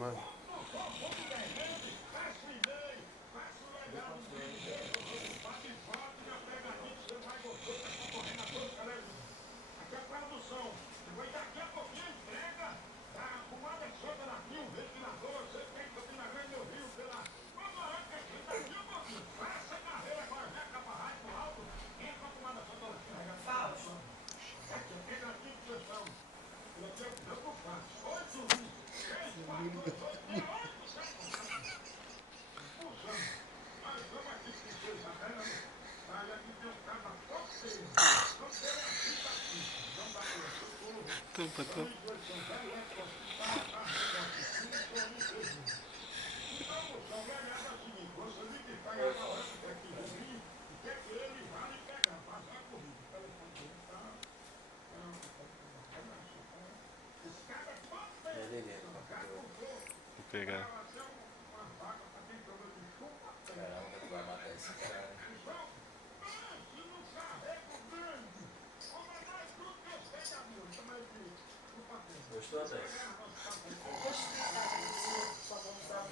mano. Tampa, tampa. Vou pegar. Caramba, tu vai matar esse cara. Gostou, Tess? Gostei, cara. Só vou usar o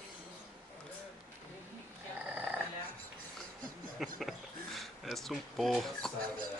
trabalhar. És um porco. Cansada, né?